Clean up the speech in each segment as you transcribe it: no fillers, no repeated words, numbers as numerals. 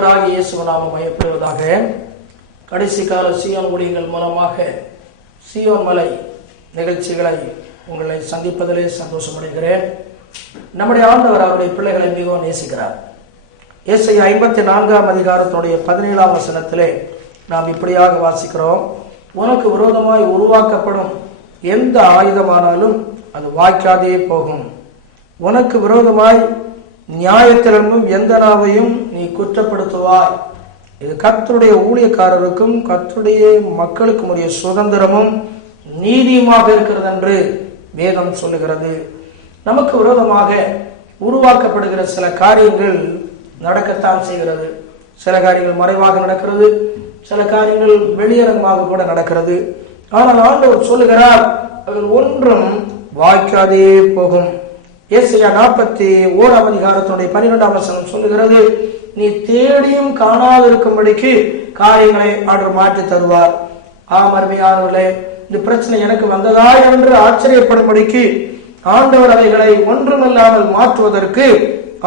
ஆண்டவராகிய இயேசு நாமம் மகிமைப்படுவதாக. கடைசி கால சீயோன் ஊழியங்கள் மூலமாக சீயோன் மலை நிகழ்ச்சிகளை உங்களை சந்திப்பதிலே சந்தோஷமடைகிறேன். நம்முடைய ஆண்டவர் அவருடைய பிள்ளைகளை மிகவும் நேசிக்கிறார். ஏசாயா 54ஆம் அதிகாரத்தினுடைய 17ஆம் வசனத்திலே நாம் இப்படியாக வாசிக்கிறோம். உனக்கு விரோதமாய் உருவாக்கப்படும் எந்த ஆயுதமானாலும் அது வாய்க்காதே போகும். உனக்கு விரோதமாய் நியாயத்திலும் எந்த நாவையும் நீ குற்றப்படுத்துவாய். இது கர்த்தருடைய ஊழியக்காரருக்கும் கர்த்தருடைய மக்களுக்கும் உரிய சுதந்திரமும் நீதியுமாக இருக்கிறது என்று வேதம் சொல்லுகிறது. நமக்கு விரோதமாக உருவாக்கப்படுகிற சில காரியங்கள் நடக்கத்தான் செய்கிறது. சில காரியங்கள் மறைவாக நடக்கிறது, சில காரியங்கள் வெளியரங்கமாக கூட நடக்கிறது. ஆனால் ஆண்டவர் சொல்லுகிறார், அதில் ஒன்றும் வாய்க்காதே போகும். ஏசாயா 41ஆம் அதிகாரத்தினுடைய 12ஆம் வசனம் சொல்லுகிறது, நீ தேடியும் காணாதிருக்கும்படிக்கு காரியங்களை ஆண்டவர் மாற்றி தருவார். அருமையானவர்களே, இந்த பிரச்சனை எனக்கு வந்ததா என்று ஆச்சரியப்படும்படிக்கு ஆண்டவர் அவைகளை ஒன்றுமில்லாமல் மாற்றுவதற்கு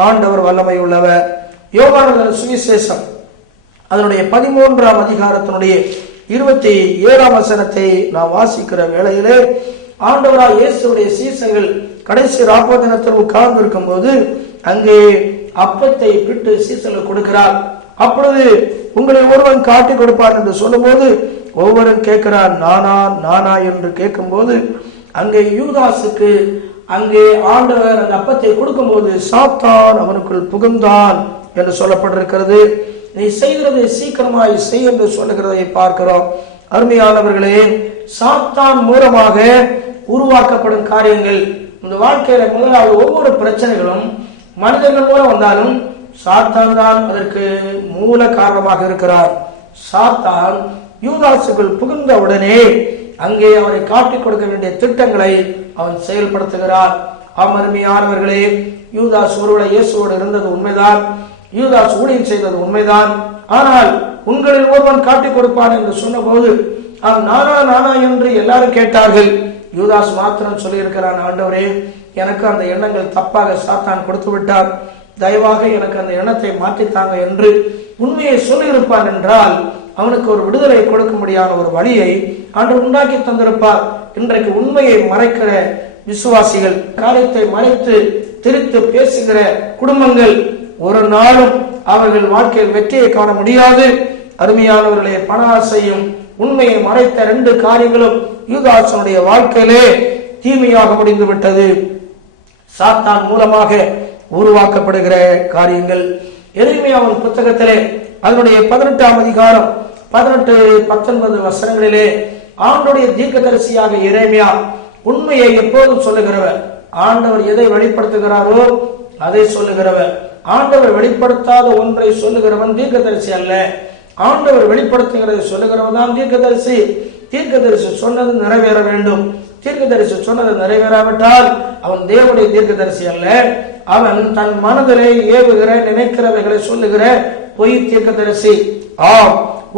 ஆண்டவர் வல்லமை உள்ளவர். யோவான் சுவிசேஷம் அதனுடைய 13ஆம் அதிகாரத்தினுடைய 27ஆம் வசனத்தை நாம் வாசிக்கிற வேளையிலே ஆண்டவராய் இயேசுடைய சீசர்கள் கடைசி ராப்ப தினத்தில் உட்கார்ந்து இருக்கும் போது அங்கே அப்பத்தை பிட்டு சீசர்கள் கொடுக்கிறார். அப்பொழுது உங்களை ஒருவன் காட்டி கொடுப்பான் என்று சொல்லும் போது ஒவ்வொருவன் கேட்கிறான், நானா நானா என்று கேட்கும் போது அங்கே யூதாசுக்கு அங்கே ஆண்டவர் அந்த அப்பத்தை கொடுக்கும் போது சாத்தான் அவனுக்குள் புகுந்தான் என்று சொல்லப்பட்டிருக்கிறது. நீ செய்கிறதை சீக்கிரமாய் செய் என்று சொல்லுகிறதை பார்க்கிறோம். அருமையானவர்களே, சாத்தான் மூலமாக உருவாக்கப்படும் காரியங்கள் இந்த வாழ்க்கையில முதலாவது ஒவ்வொரு பிரச்சனைகளும் மனிதர்கள் மூலம் வந்தாலும் சாத்தான் தான் அதற்கு மூல காரணமாக இருக்கிறார். சாத்தான் யூதாசுக்குள் புகுந்த உடனே அங்கே அவரை காட்டிக் கொடுக்க வேண்டிய திட்டங்களை அவன் செயல்படுத்துகிறார். அருமையானவர்களே, யூதாஸ் ஒருவரை இயேசுவோடு இருந்தது உண்மைதான், யூதாஸ் ஊழியம் செய்தது உண்மைதான். ஆனால் உங்களில் ஒருவன் காட்டிக் கொடுப்பான் என்று சொன்ன போது நானா நானா என்று எல்லாரும் கேட்டார்கள். யூதாஸ் மாத்திரம் சொல்லி இருக்கிறான், ஆண்டவரே, எனக்கு அந்த எண்ணங்கள் தப்பாக சாத்தான் கொடுத்து விட்டார், தயவாக எனக்கு அந்த எண்ணத்தை மாற்றித்தாங்க என்று உண்மையை சொல்லியிருப்பான் என்றால் அவனுக்கு ஒரு விடுதலை கொடுக்க முடியாத ஒரு வழியை ஆண்டவர் உண்டாக்கி தந்திருப்பார். இன்றைக்கு உண்மையை மறைக்கிற விசுவாசிகள், காரியத்தை மறைத்து திரித்து பேசுகிற குடும்பங்கள் ஒரு நாளும் அவர்கள் வாழ்க்கையில் வெற்றியை காண முடியாது. அருமையானவர்களே, பண ஆசையும் உண்மையை மறைத்த 2 காரியங்களும் யூதாசனுடைய வாழ்க்கையிலே தீமையாக முடிந்து விட்டது. சாத்தான் மூலமாக உருவாக்கப்படுகிற காரியங்கள். எரேமியாவின் புத்தகத்திலே அதனுடைய 18ஆம் அதிகாரம் 18-19 வசனங்களிலே ஆண்டவருடைய தீர்க்கதரிசியாக எரேமியா உண்மையை எப்போதும் சொல்லுகிறவர். ஆண்டவர் எதை வெளிப்படுத்துகிறாரோ அதை சொல்லுகிறவர். ஆண்டவர் வெளிப்படுத்தாத ஒன்றை சொல்லுகிறவன் தீர்க்கதரிசி அல்ல. ஆண்டவர் வெளிப்படுத்துகிறதை சொல்லுகிறவன் தான் தீர்க்கதரிசி. தீர்க்கதரிசி சொன்னது நிறைவேற வேண்டும். தீர்க்கதரிசி சொன்னது நிறைவேறாவிட்டால் அவன் தேவனுடைய தீர்க்கதரிசி அல்ல. அவன் தன் மனதிலே ஏவுகிற நினைக்கிறவைகளை சொல்லுகிற பொய் தீர்க்கதரிசி.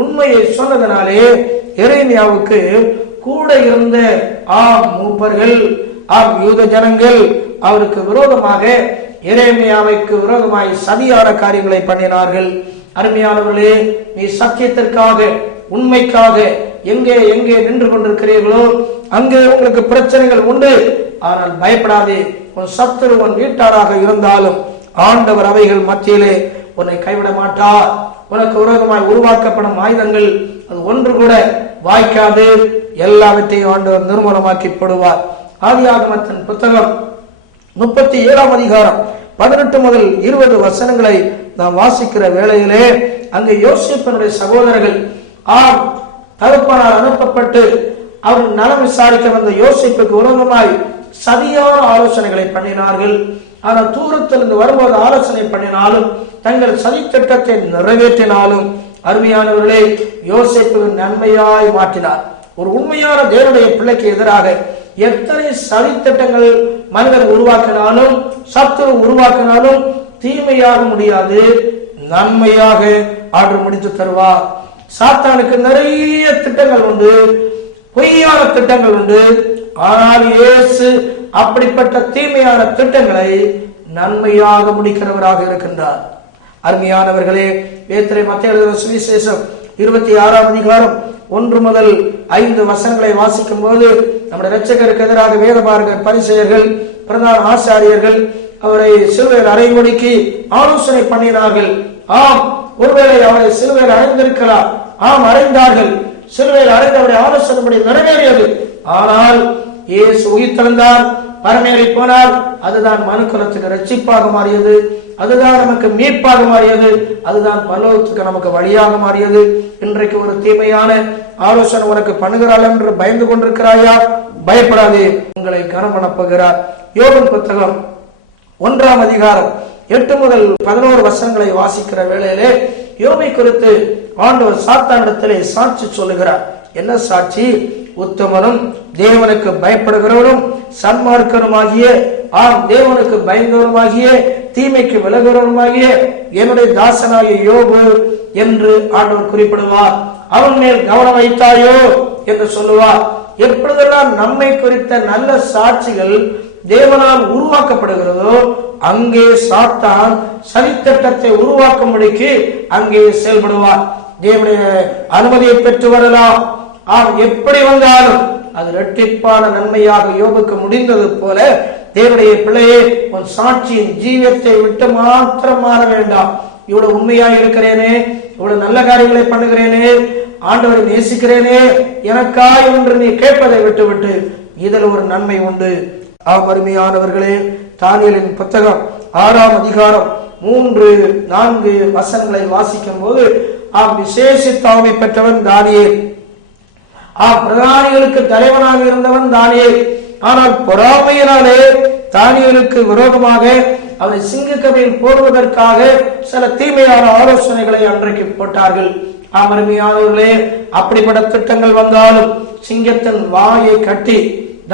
உண்மையை சொன்னதனாலே எரேமியாவுக்கு கூட இருந்த மூப்பர்கள், யூத ஜனங்கள் அவருக்கு விரோதமாக எரேமியாவுக்கு விரோதமாய் சதியான காரியங்களை பண்ணினார்கள். அருமையானவர்களே, நீ சத்தியத்திற்காக உண்மைக்காக எங்கே எங்கே நின்று கொண்டிருக்கிறீர்களோ அங்கே உங்களுக்கு பிரச்சனைகள் உண்டு. ஆனால் பயப்படாதே. உன் சத்துரு உன் வீட்டாராக இருந்தாலும் ஆண்டவர் அவைகள் மத்தியிலே உன்னை கைவிட மாட்டார். உனக்கு விரோதமாய் உருவாக்கப்படும் ஆயுதங்கள் அது ஒன்று கூட வாய்க்காது. எல்லாவற்றையும் ஆண்டவர் நிர்மூலமாக்கி போடுவார். ஆதியாகமத்தின் புத்தகம் 37ஆம் அதிகாரம் 18 முதல் 20 வசனங்களை நாம் வாசிக்கிற வேளையிலே அங்கே யோசேப்பினுடைய சகோதரர்கள் தகப்பனால் அனுப்பப்பட்டு அவர் நலம் விசாரிக்க வந்த யோசேப்புக்கு விரோதமாய் சதியான ஆலோசனைகளை பண்ணினார்கள். ஆனால் தூரத்திலிருந்து வரும்போது ஆலோசனை பண்ணினாலும் தங்கள் சதி திட்டத்தை நிறைவேற்றினாலும் அருமையானவர்களே, யோசேப்பு நன்மையாய் மாற்றினார். ஒரு உண்மையான தேவனுடைய பிள்ளைக்கு எதிராக எத்தனை சதி திட்டங்கள் மனிதர் உருவாக்கினாலும் சத்துரு உருவாக்கினாலும் தீமையாக முடியாது, நன்மையாக ஆண்டு முடித்து தருவார். சாத்தானுக்கு நிறைய திட்டங்கள் உண்டு, பொய்யான திட்டங்கள் உண்டு. ஆனால் இயேசு அப்படிப்பட்ட தீமையான திட்டங்களை நன்மையாக முடிக்கிறவராக இருக்கின்றார். அருமையானவர்களே, வேத்திரை மத்திய எழுதின சுவிசேஷம் 26ஆம் அதிகாரம் 1 முதல் 5 வசனங்களை வாசிக்கும் போது நம்முடைய இரட்சகருக்கு எதிராக வேதபாரகர், பரிசேயர்கள், பிரதான ஆசாரியர்கள் அவரை சிலுவையில் அறையும்படிக்கு ஆலோசனை பண்ணினார்கள். ஆம், ஒருவேளை அவரை சிலுவையில் அறைந்திருக்கலாம். ஆம், அறைந்தார்கள். சிலுவையில் அறைந்த அவருடைய ஆலோசனைப்படி நிறைவேறியது. ஆனால் இயேசு உயிர்த்தெழுந்தார், பரமேறி போனார். அதுதான் மனுக்குலத்துக்கு ரட்சிப்பாக மாறியது. அதுதான் நமக்கு மீட்பாக மாறியது. அதுதான் பரலோகத்துக்கு நமக்கு வழியாக மாறியது. இன்றைக்கு ஒரு தீமையான ஆலோசனை உனக்கு பண்ணுகிறாள் என்று பயந்து கொண்டிருக்கிறாயா? பயப்படாதே, உங்களை கனம் பண்ணப்போகிறார். யோபின் புத்தகம் 1ஆம் அதிகாரம் 8 முதல் 11 வசனங்களை வாசிக்கிற வேளையிலே யோபை குறித்து ஆண்டவர் சாத்தானிடத்திலே சாட்சி சொல்லுகிறார். என்ன சாட்சி? உத்தமனும் தேவனுக்கு பயப்படுகிறவரும் சன்மார்க்கனுமாகிய, தேவனுக்கு பயந்தவருமாகிய, தீமைக்கு விலகுறவருமாகிய என்னுடைய தாசனாகிய யோபு என்று ஆண்டவர் குறிப்பிடுவார். அவன் மேல் கவனம் வைத்தாயோ என்று சொல்லுவார். எப்பொழுதெல்லாம் நம்மை குறித்த நல்ல சாட்சிகள் தேவனால் உருவாக்கப்படுகிறதோ அங்கே சாத்தான் சதித்திட்டத்தை உருவாக்கும்படிக்கு அங்கே செயல்படுவார். தேவனுடைய அனுமதியை பெற்று வரலாம். எப்படி வந்தாலும் அது இரட்டிப்பான நன்மையாக யோபுக்கு முடிந்தது போல தேவனுடைய பிள்ளையே, உன் சாட்சியின் ஜீவத்தை விட்டு மாத்திரம் மாற வேண்டாம். இவ்வளவு உண்மையாக இருக்கிறேனே, இவ்வளவு நல்ல காரியங்களை பண்ணுகிறேனே, ஆண்டவரை நேசிக்கிறேனே, எனக்கா என்று நீ கேட்பதை விட்டுவிட்டு இதில் ஒரு நன்மை உண்டு. அருமையானவர்களே, தானியேலின் புத்தகம் 6ஆம் அதிகாரம் 3-4 வசனங்களை வாசிக்கும் போது விசேஷித்த ஆவி பெற்றவன் தானியேல். பிரதானிகளுக்கு தலைவனாக இருந்தவன் தானியேல். ஆனால் பொறாமையினாலே தானியேலுக்கு விரோதமாக அவரை சிங்கக்கவியில் போடுவதற்காக சில தீமையான ஆலோசனைகளை அன்றைக்கு போட்டார்கள். அருமையானவர்களே, அப்படிப்பட்ட திட்டங்கள் வந்தாலும் சிங்கத்தின் வாயை கட்டி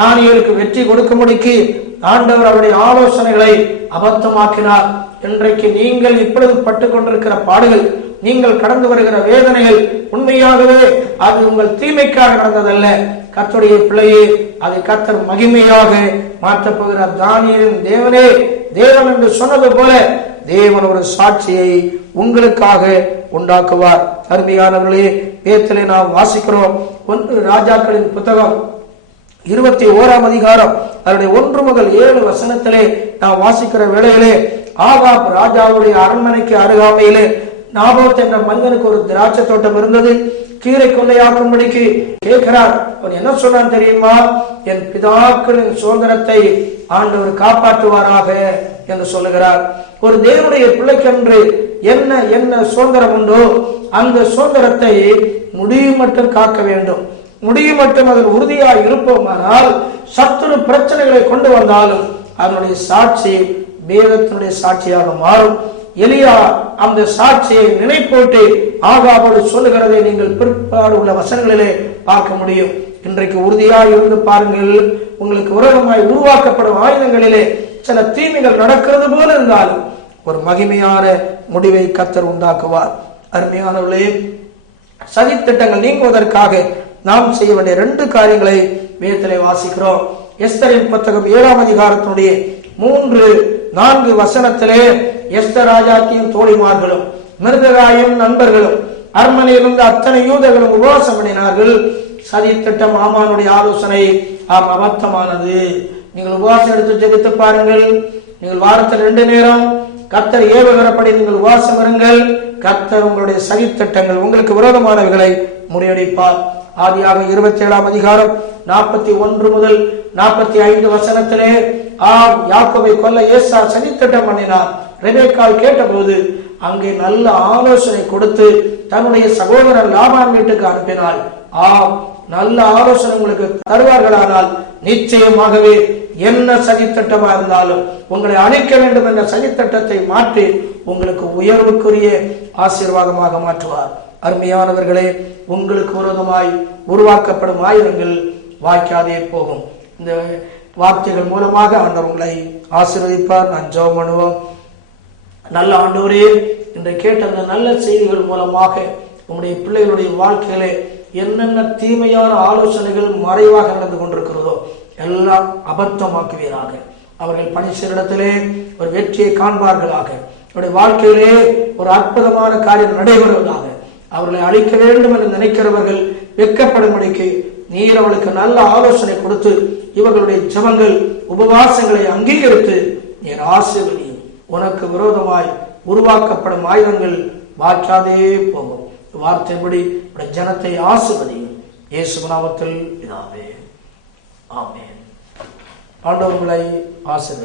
தானியேலுக்கு வெற்றி கொடுக்கும்படிக்கு ஆண்டவர் அவருடைய ஆலோசனைகளை அபத்தமாக்கினார். இன்றைக்கு நீங்கள் இப்பொழுது பட்டுக் கொண்டிருக்கிற பாடுகள், நீங்கள் கடந்து வருகிற வேதனைகள் உண்மையாகவே அது உங்கள் தீமைக்காக நடந்ததல்ல. கர்த்தருடைய பிள்ளையே, அதை கர்த்தர் மகிமையாக மாற்றப் போகிறார். தானியேலின் தேவனே தேவன் என்று சொன்னது போல தேவன் ஒரு சாட்சியை உங்களுக்காக உண்டாக்குவார். அருமையானவர்களே, வேதத்திலே நாம் வாசிக்கிறோம். 1 ராஜாக்களின் புத்தகம் 21ஆம் அதிகாரம் அதனுடைய 1 முதல் 7 வசனத்திலே நாம் வாசிக்கிற வேளையிலே ஆகாப் ராஜாவுடைய அரண்மனைக்கு அருகாமையிலே நாபோத் என்ற மனிதனுக்கு ஒரு திராட்சை தோட்டம் இருந்தது. கீரை கொள்ளையாக்கும்படிக்கு கேட்கிறார். அவன் என்ன சொன்னான் தெரியுமா? என் பிதாக்களின் சுதந்திரத்தை ஆண்டவர் காப்பாற்றுவாராக என்று சொல்லுகிறார். ஒரு தேவனுடைய பிள்ளைக்கென்று என்ன என்ன சுதந்திரம் உண்டோ அந்த சுதந்திரத்தை முடியும் மட்டும் காக்க வேண்டும். முடியும் மட்டும் அதில் உறுதியாக இருப்போமானால் சத்துரு பிரச்சனைகளை கொண்டு வந்தாலும் அதனுடைய சாட்சி வேதத்தினுடைய சாட்சியாக மாறும். எலியா அந்த சாட்சியை நினைப்போட்டு ஆகாபோடு சொல்லுகிறதை நீங்கள் பிற்பாடு உள்ள வசனங்களிலே பார்க்க முடியும். இன்றைக்கு உறுதியாக இருந்து பாருங்கள். உங்களுக்கு விரோதமாய் உருவாக்கப்படும் ஆயுதங்களிலே சில தீமைகள் நடக்கிறது போல இருந்தாலும் ஒரு மகிமையான முடிவை கர்த்தர் உண்டாக்குவார். அருமையானவர்களே, சதி திட்டங்கள் நீங்குவதற்காக நாம் செய்ய வேண்டிய 2 காரியங்களை வேதத்திலே வாசிக்கிறோம். எஸ்தரின் புத்தகம் 7ஆம் அதிகாரத்தினுடைய 3-4 வசனத்திலே எஸ்தர் ராஜாத்தியும் தோழிமார்களும் மிருதகாயும் நண்பர்களும் அரண்மனையில் இருந்த அத்தனை யூதர்களும் உபவாசம் பண்ணினார்கள். சதி திட்டம் ஆமானுடைய ஆலோசனை அபத்தமானது. நீங்கள் உபவாசம் எடுத்து ஜெபித்து பாருங்கள். நீங்கள் வாரத்தில் 2 நேரம் கர்த்தர் ஏவுகிறபடி நீங்கள் உபவாசம் இருங்கள். கர்த்தர் உங்களுடைய சதி திட்டங்கள் உங்களுக்கு விரோதமானவைகளை முறியடிப்பார். ஆதியாக 27ஆம் அதிகாரம் 41 முதல் 45 வசனத்திலே யாக்கோபை கொல்ல ஏசா சதித்திட்டம் பண்ணினார். ரெபெக்காள் கேட்டபோது அங்கே நல்ல ஆலோசனை கொடுத்து தன்னுடைய சகோதரர் லாபான் வீட்டுக்கு அனுப்பினாள். நல்ல ஆலோசனை உங்களுக்கு தருவார்களானால் நிச்சயமாகவே என்ன சதித்திட்டமா இருந்தாலும் உங்களை அழிக்க வேண்டும் என்ற சதித்திட்டத்தை மாற்றி உங்களுக்கு உயர்வுக்குரிய ஆசீர்வாதமாக மாற்றுவார். அருமையானவர்களே, உங்களுக்கு விரோதமாய் உருவாக்கப்படும் ஆயுதங்கள் வாய்க்காதே போகும். இந்த வார்த்தைகள் மூலமாக ஆண்டவர் உங்களை ஆசீர்வதிப்பார். நான் ஜெபம் பண்ணுவோம். நல்ல ஆண்டவரே, இன்று கேட்ட அந்த நல்ல செய்திகள் மூலமாக உங்களுடைய பிள்ளைகளுடைய வாழ்க்கையிலே என்னென்ன தீமையான ஆலோசனைகள் மறைவாக நடந்து கொண்டிருக்கிறதோ எல்லாம் அபத்தமாக்குவீராக. அவர்கள் பணி செய்கிற இடத்திலே ஒரு வெற்றியை காண்பார்களாக. என்னுடைய வாழ்க்கையிலே ஒரு அற்புதமான காரியம் நடைபெறுவதாக. அவர்களை அழிக்க வேண்டும் என்று நினைக்கிறவர்கள் வெட்கப்படும்படிக்கு நீர் அவளுக்கு நல்ல ஆலோசனை கொடுத்து இவர்களுடைய ஜெபங்கள் உபவாசங்களை அங்கீகரித்து நீர் ஆசீர்வதியும். உனக்கு விரோதமாய் உருவாக்கப்படும் ஆயுதங்கள் வாய்க்காதே போகும். வார்த்தைப்படி ஜனத்தை ஆசீர்வதியும். இயேசு நாமத்தில் பிதாவே, ஆமென். ஆண்டவர்களை ஆசீர்வதியும்.